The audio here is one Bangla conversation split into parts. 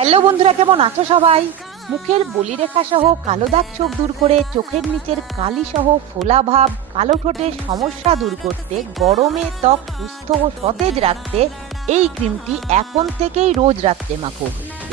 হ্যালো বন্ধুরা, কেমন আছো সবাই? মুখের বলিরেখা সহ কালো দাগ ছোপ দূর করে চোখের নিচের কালি সহ ফোলা ভাব, কালো ঠোঁটের সমস্যা দূর করতে, গরমে ত্বক সুস্থ ও সতেজ রাখতে এই ক্রিমটি এখন থেকেই রোজ রাত্রে মাখো।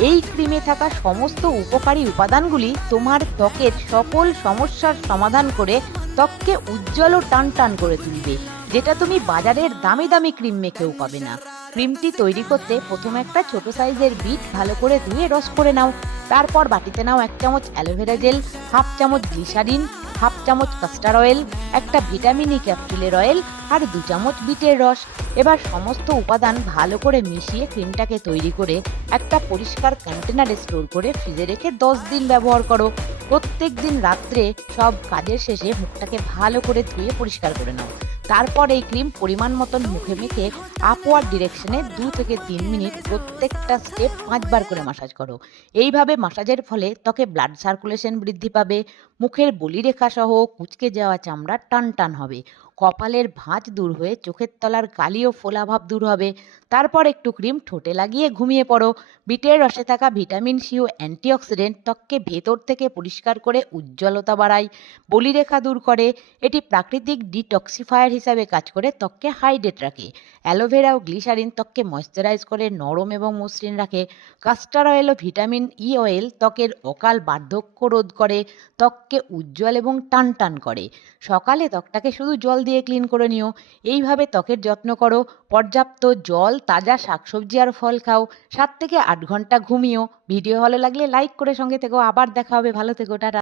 এই ক্রিমে থাকা সমস্ত উপকারী উপাদানগুলি তোমার ত্বকের সকল সমস্যার সমাধান করে ত্বককে উজ্জ্বল ও টান টান করে তুলবে, যেটা তুমি বাজারের দামি দামি ক্রিম মেখেও পাবে না। ক্রিমটি তৈরি করতে প্রথমে একটা ছোট সাইজের বিট ভালো করে ধুয়ে রস করে নাও। তারপর বাটিতে নাও 1 চামচ অ্যালোভেরা জেল, 1/2 চামচ গ্লিসারিন, 1/2 চামচ কাস্টার অয়েল, একটা ভিটামিন ই ক্যাপসুলের অয়েল আর 2 চামচ বিটের রস। এবার সমস্ত উপাদান ভালো করে মিশিয়ে ক্রিমটাকে তৈরি করে একটা পরিষ্কার কন্টেনারে স্টোর করে ফ্রিজে রেখে 10 দিন ব্যবহার করো। প্রত্যেক দিন রাত্রে সব কাজের শেষে মুখটাকে ভালো করে ধুয়ে পরিষ্কার করে নাও। তারপর এই ক্রিম পরিমাণ মতন মুখে মেখে আপওয়ার্ড ডিরেকশনে 2 থেকে 3 মিনিট প্রত্যেকটা স্টেপ 5 বার করে মাসাজ করো। এইভাবে মাসাজের ফলে ত্বকে ব্লাড সার্কুলেশন বৃদ্ধি পাবে, মুখের বলিরেখা সহ কুঁচকে যাওয়া চামড়া টান টান হবে, কপালের ভাঁজ দূর হয়ে চোখের তলার কালি ও ফোলাভাব দূর হবে। তারপর একটু ক্রিম ঠোঁটে লাগিয়ে ঘুমিয়ে পড়ো। বিটের রসে থাকা ভিটামিন সি ও অ্যান্টিঅক্সিডেন্ট ত্বককে ভেতর থেকে পরিষ্কার করে উজ্জ্বলতা বাড়ায়, বলিরেখা দূর করে। এটি প্রাকৃতিক ডিটক্সিফায়ার হিসাবে কাজ করে ত্বককে হাইড্রেট রাখে। অ্যালোভেরা ও গ্লিসারিন ত্বককে ময়েশ্চারাইজ করে নরম এবং মসৃণ রাখে। কাস্টার অয়েল ও ভিটামিন ই অয়েল ত্বকের অকাল বার্ধক্য রোধ করে, ত্বককে উজ্জ্বল এবং টান টান করে। সকালে ত্বকটাকে শুধু জল দিয়ে ক্লিন করে নিও। এইভাবে ত্বকের যত্ন করো। পর্যাপ্ত জল, তাজা শাকসবজি আর ফল খাও। 7 থেকে 8 ঘন্টা ঘুমিও। ভিডিও ভালো লাগলে লাইক করে সঙ্গে থেকো। আবার দেখা হবে। ভালো থেকো। টাটা।